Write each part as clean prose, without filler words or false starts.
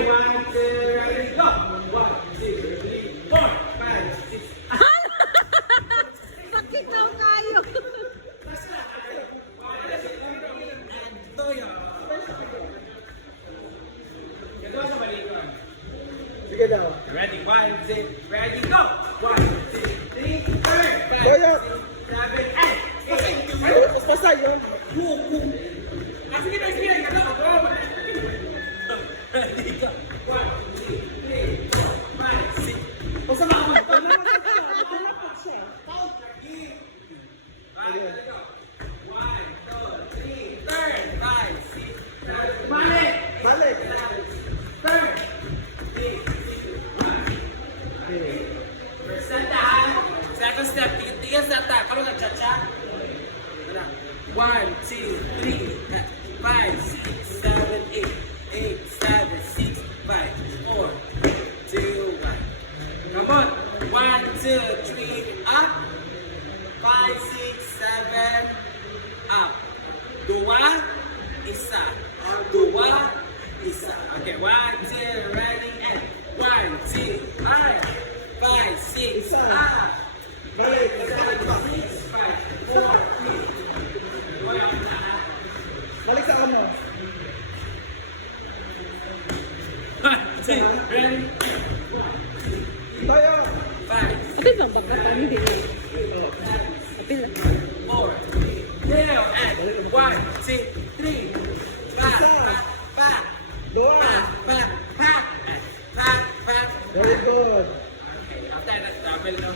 Ready? 1, 2, ready, go! 1, 2, 3, 4, 5, 6. Sakit daw tayo. Sige daw. Ready? 1, 2, ready, go! 1, 2, 3, 4, 5, 6, 7, 8. Basta yun. Sige na, sige na. Ready, go! 1, 2, 3, 4, 5, 6. Basta ako. Balik! Turn! Second step, tiga sata. Kamu nak caca? 1, 2, 3, 5, 6, 7, 8, 8, 7, 6, 5, 4, 2, 1. Come on. 1, 2, 3, up. 5, 6, 7, up. Dua, isa. Dua, isa. Okay, 1, 2, ready, and 1, 2, 5, 6, up. 8, 7, 6, 5, 4, 3. Balik sa kamo. 1, 2, ready. Tayo. 5, Apil lang ba kami din? Apil lang. 4, 3, and 1, 2, 3. Pa. Dua. Pa. Very good. Okay, after that, double no.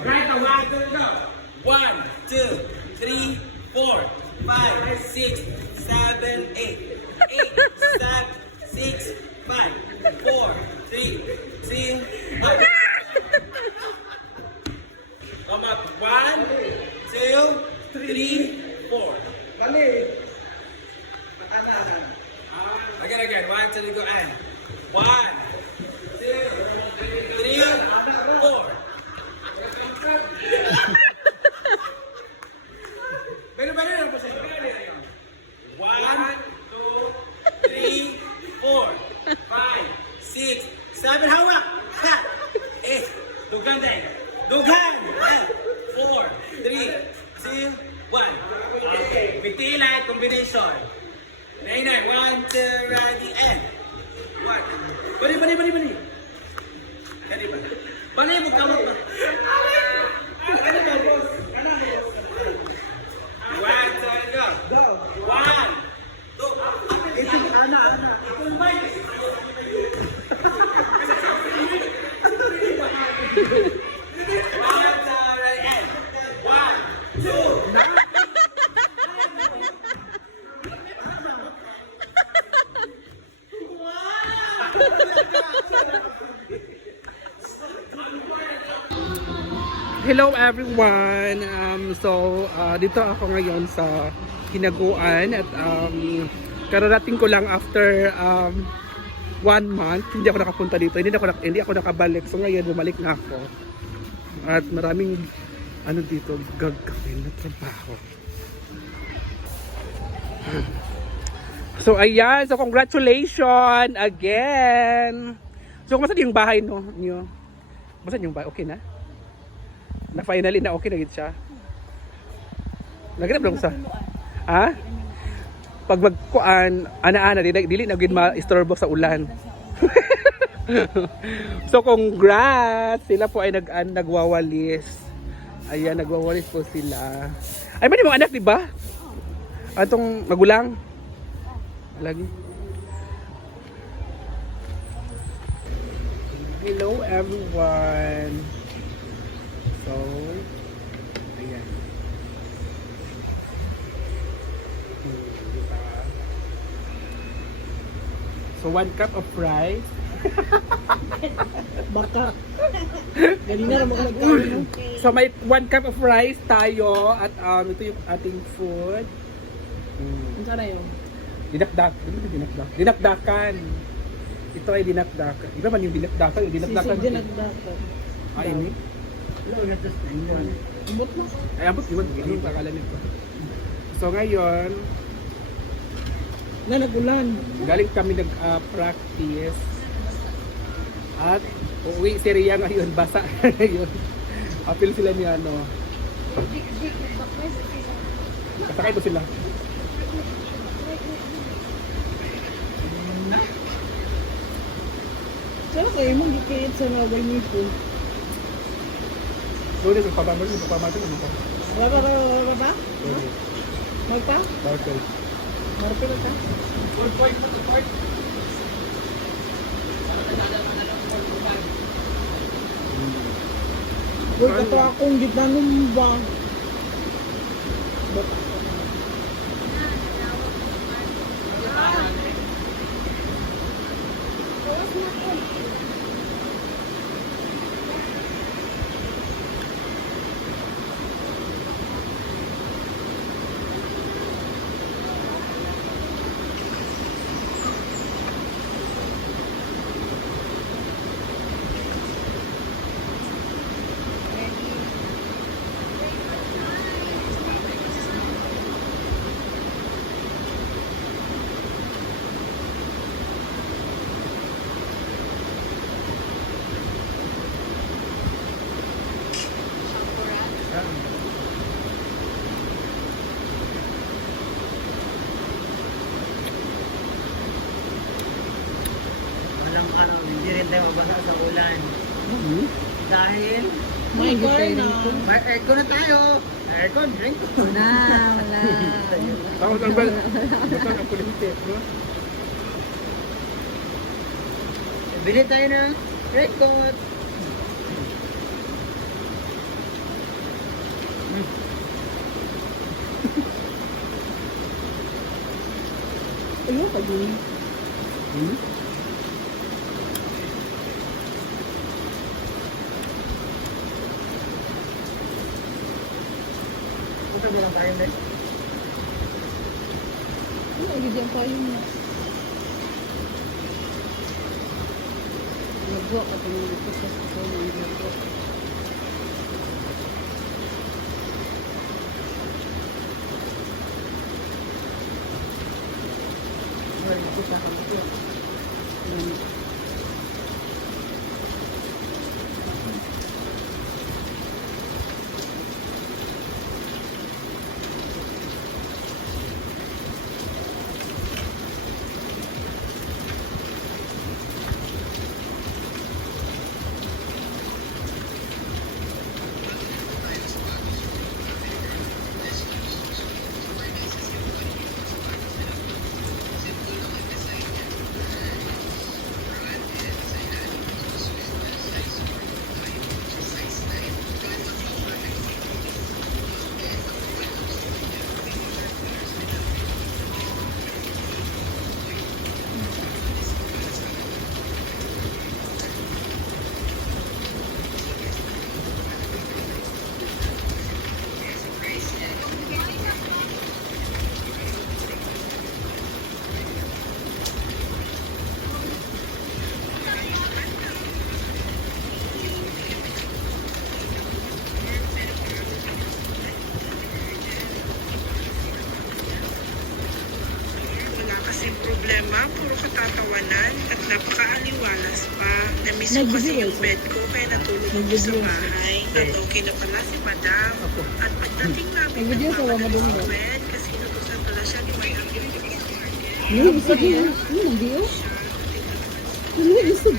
Right, 1, 2, go. 1, 2, 3, 4, 5, 6, 7, 8, 8, 7, 6, 5, 4, 3, 2, 1. Come up. 1, 2, 3, 4. Bali. Again. 1, 2, go and 1, 2, 3, 4. Pero na po sa 1, 2, 3, 4, 5, 6, 7. Hawak! Ha! 8. Dugan din. Dugan! 4, 3, 2, 1. Okay. Pitila combination. 9, 1, 2, ready, and 1. Bali. Kani ba? Bali mo ka mo. Kani ba, boss? Kana mo. 1, 2, go. Go. 1, 2. Ito ana. Ito ba? Hello everyone! Dito ako ngayon sa Hinaguan at kararating ko lang after 1 month. Hindi ako nakapunta dito, hindi ako nakabalik. So ngayon bumalik na ako. At maraming dito gagawin na trabaho. So ayan, so congratulations again! So kumusta yung bahay niyo? Kumusta yung bahay? Okay na? Na finally na okay na gid siya. Nagrab lang sa. Ha? Pag magkuan, ana dili na gid ma-istorbo sa ulan. So congrats, sila po ay nagwawalis. Ayan, nagwawalis po sila. Ay man mga anak, di ba? Atong magulang. Lagi. Hello everyone. So, ayan. So, 1 cup of rice. Baka. Ganina na maglagay. So, may 1 cup of rice tayo at ito yung ating food. Ano sana yun? Dinakdakan. Ito ay dinakdakan. Iba man yung dinakdakan. Yung dinakdakan. Sisig dinakdakan. Ini? Umot na. Ay, abot yun. Ganun, pakalanin ko. So, ngayon, Na nagulan. Galing kami nag-practice. At uuwi si Ria ngayon, basa ngayon. Apil sila ni ano. Kasakay po sila. Saan kayo mong gikit sa naway niyo po? Doon yung pamamasin ano pa? Ba? Magpa? Barkel. Marpil ka? Uy, kato akong gitna nung ba? Walang araw, hindi rin tayo mabasa sa ulan. Dahil My God na. may aircon na tayo. Aircon, drink. Wala. Tapos ang basta ang kulimite, no? Bili tayo ng raincoat. Ayun, pag-uwi. Hmm? Punta mo lang tayo, Dek. Ano, bigyan pa yun. Nagwa ka pang ito sa ito ng nagwa. Sorry, ako sa kamay. Kasing problema, puro katatawanan at napakaaliwalas pa. Namiss ko kasi yung bed ko kaya natulog ako sa bahay. At okay na pala si Madam. At pagdating namin Nag-video sa Mama Dong ba? bed kasi inutusan pala siya ni May Agil. Ano, isog yun? Ano, nag-iyo? Ano, isog?